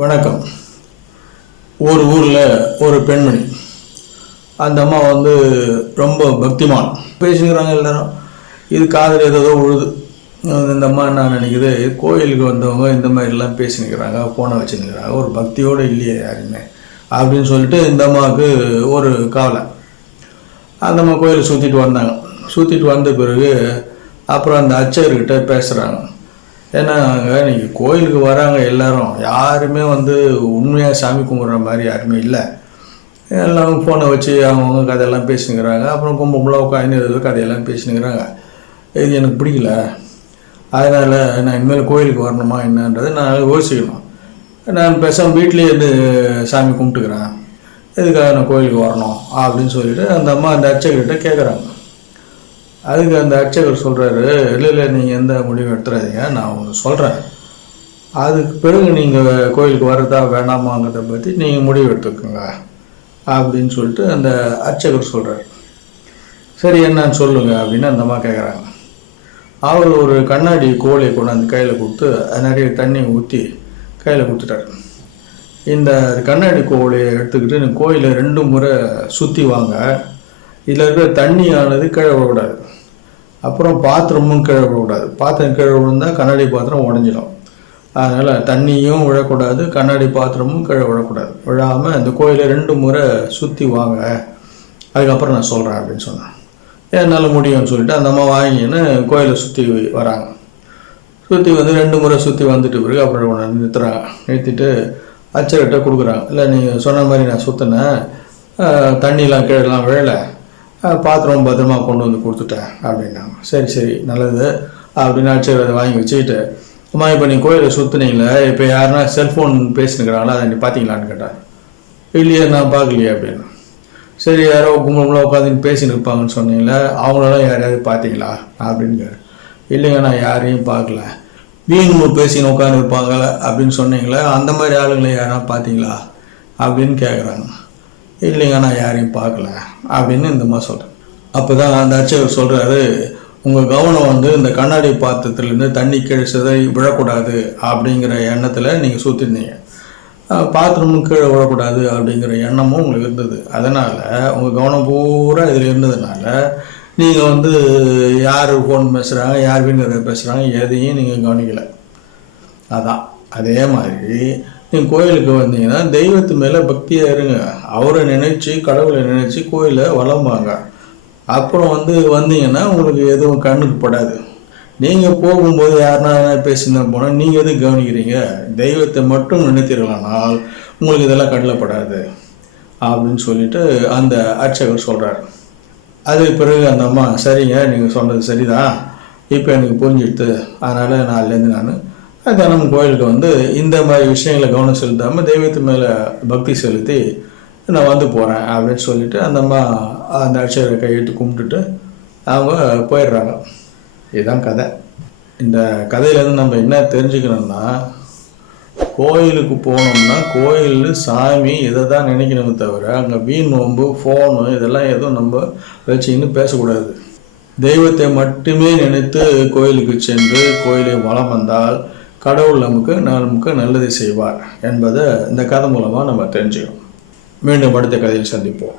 வணக்கம். ஒரு ஊரில் ஒரு பெண்மணி, அந்த அம்மா ரொம்ப பக்திமான். பேசிக்கிறாங்க எல்லாரும். இது காதில் ஏதோ உழுது. இந்த அம்மா என்ன நினைக்குது, கோயிலுக்கு வந்தவங்க இந்த மாதிரிலாம் பேசினுக்கிறாங்க, ஃபோனை வச்சுருக்கிறாங்க, ஒரு பக்தியோடு இல்லையே யாருமே அப்படின்னு சொல்லிட்டு இந்த அம்மாவுக்கு ஒரு கவலை. அந்த அம்மா கோயிலை சுற்றிட்டு வந்தாங்க. சுற்றிட்டு வந்த பிறகு அப்புறம் அந்த அர்ச்சகர்கிட்ட பேசுகிறாங்க. ஏன்னா இன்றைக்கி கோயிலுக்கு வராங்க எல்லாரும், யாருமே உண்மையாக சாமி கும்பிட்ற மாதிரி யாருமே இல்லை. எல்லாம் ஃபோனை வச்சு அவங்கவுங்க கதையெல்லாம் பேசினுக்கிறாங்க. அப்புறம் கும்பலாக உட்காந்து ஏதோ கதையெல்லாம் பேசினுக்கிறாங்க. இது எனக்கு பிடிக்கல. அதனால் நான் இனிமேல் கோயிலுக்கு வரணுமா என்னன்றதை நான் யோசிக்கணும். நான் பேசாமல் வீட்லேயே இருந்து சாமி கும்பிட்டுக்கிறேன், எதுக்காக நான் கோயிலுக்கு வரணும் அப்படின்னு சொல்லிட்டு அந்த அம்மா அந்த அர்ச்சகர்கிட்ட கேட்குறாங்க. அதுக்கு அந்த அர்ச்சகர் சொல்கிறாரு, இல்லை நீங்கள் எந்த முடிவும் எடுத்துறாதீங்க, நான் ஒன்று சொல்கிறேன், அதுக்கு பிறகு நீங்கள் கோயிலுக்கு வர்றதா வேண்டாமாங்கிறத பற்றி நீங்கள் முடிவு எடுத்துக்கோங்க அப்படின்னு சொல்லிட்டு அந்த அர்ச்சகர் சொல்கிறார். சரி என்னன்னு சொல்லுங்கள் அப்படின்னு அந்த அம்மா கேட்குறாங்க. அவர் ஒரு கண்ணாடி கோழியை கொண்டாந்து கையில் கொடுத்து நிறைய தண்ணி ஊற்றி கையில் கொடுத்துட்டார். இந்த கண்ணாடி கோழியை எடுத்துக்கிட்டு நீங்கள் கோயிலை 2 முறை சுற்றி வாங்க, இதில் இருக்கிற தண்ணியானது கீழே விடக்கூடாது, அப்புறம் பாத்திரமும் கீழே விடக்கூடாது. பாத்திரம் கீழே விழுந்தால் கண்ணாடி பாத்திரம் உடஞ்சிடும். அதனால் தண்ணியும் விழக்கூடாது, கண்ணாடி பாத்திரமும் கீழே விழக்கூடாது. விழாமல் இந்த கோயிலை 2 முறை சுற்றி வாங்க, அதுக்கப்புறம் நான் சொல்கிறேன் அப்படின்னு சொன்னேன். என்னால் முடியும்னு சொல்லிட்டு அந்த அம்மா வாங்கின்னு கோயிலை சுற்றி வராங்க. சுற்றி 2 முறை சுற்றி வந்துட்டு பிறகு அப்புறம் ஒன்று நிறுத்துறாங்க. நிறுத்திட்டு அர்ச்சகர்கிட்ட கொடுக்குறாங்க. இல்லை நீங்கள் சொன்ன மாதிரி நான் சுற்றினேன், தண்ணிலாம் கீழெலாம் விழலை, பாத்திரம் பத்திரமா கொண்டு வந்து கொடுத்துட்டேன் அப்படின்னாங்க. சரி நல்லது அப்படின்னு அர்ச்சகர் அதை வாங்கி வச்சுக்கிட்டு, அம்மா இப்போ நீ கோயிலை சுற்றுனீங்களே, இப்போ யாருன்னா செல்ஃபோன் பேசினுக்கிறாங்களா, அதை நீ பார்த்தீங்களான்னு கேட்டார். இல்லையே நான் பார்க்கலையே அப்படின்னு. சரி யாரோ கும்பலாக உட்காந்து பேசின்னு இருப்பாங்கன்னு சொன்னீங்களே, அவங்களெல்லாம் யாரையாவது பார்த்தீங்களா அப்படின்னு. இல்லைங்க நான் யாரையும் பார்க்கல. வீணு பேசின்னு உட்காந்து இருப்பாங்க அப்படின்னு சொன்னீங்களே, அந்த மாதிரி ஆளுங்களை யாராவது பார்த்தீங்களா அப்படின்னு கேட்குறாங்க. இல்லைங்க நான் யாரையும் பார்க்கல அப்படின்னு இந்த மாதிரி சொல்கிறேன். அப்போ தான் அந்த அர்ச்சகர் சொல்கிறாரு, உங்கள் கவனம் இந்த கண்ணாடி பாத்திரத்துலேருந்து தண்ணி கீழே விழக்கூடாது அப்படிங்கிற எண்ணத்தில் நீங்கள் சுற்றிருந்தீங்க, பாத்திரமும் கீழே விழக்கூடாது அப்படிங்கிற எண்ணமும் உங்களுக்கு இருந்தது. அதனால் உங்கள் கவனம் பூரா இதில் இருந்ததுனால நீங்கள் யார் ஃபோன் பேசுகிறாங்க, யார் வீண் பேசுகிறாங்க எதையும் நீங்கள் கவனிக்கலை. அதான் அதே மாதிரி நீங்கள் கோயிலுக்கு வந்தீங்கன்னா தெய்வத்து மேலே பக்தியாக இருங்க, அவரை நினச்சி கடவுளை நினச்சி கோயிலை வளம்பாங்க. அப்புறம் வந்தீங்கன்னா உங்களுக்கு எதுவும் கண்ணுக்கு படாது. நீங்கள் போகும்போது யாருன்னா பேசினா போனால் நீங்கள் எதுவும் கவனிக்கிறீங்க, தெய்வத்தை மட்டும் நினைத்தீர்களானால் உங்களுக்கு இதெல்லாம் கண்ணில் படாது அப்படின்னு சொல்லிட்டு அந்த அர்ச்சகர் சொல்கிறார். அதுக்கு பிறகு அந்த அம்மா, சரிங்க நீங்கள் சொன்னது சரிதான், இப்போ எனக்கு புரிஞ்சிடுது, அதனால் நாளிலேருந்து நான் தினமும் கோயிலுக்கு இந்த மாதிரி விஷயங்களை கவனம் செலுத்தாமல் தெய்வத்து மேலே பக்தி செலுத்தி நான் போகிறேன் அப்படின்னு சொல்லிட்டு அந்த அம்மா அந்த அர்ச்சகரை கையெழுத்து கும்பிட்டுட்டு அவங்க போயிடுறாங்க. இதுதான் கதை. இந்த கதையிலேருந்து நம்ம என்ன தெரிஞ்சுக்கணும்னா, கோயிலுக்கு போனோம்னா கோயில் சாமி இதை தான் நினைக்கணுமே தவிர அங்கே வீண் நோம்பு ஃபோனு இதெல்லாம் எதுவும் நம்ம வச்சுக்கின்னு பேசக்கூடாது. தெய்வத்தை மட்டுமே நினைத்து கோயிலுக்கு சென்று கோயிலை வலம் வந்தால் கடவுள் நமக்கு நல்லதை செய்வார் என்பதை இந்த கதை மூலமாக நம்ம தெரிஞ்சுக்கணும். மீண்டும் அடுத்த கதையில் சந்திப்போம்.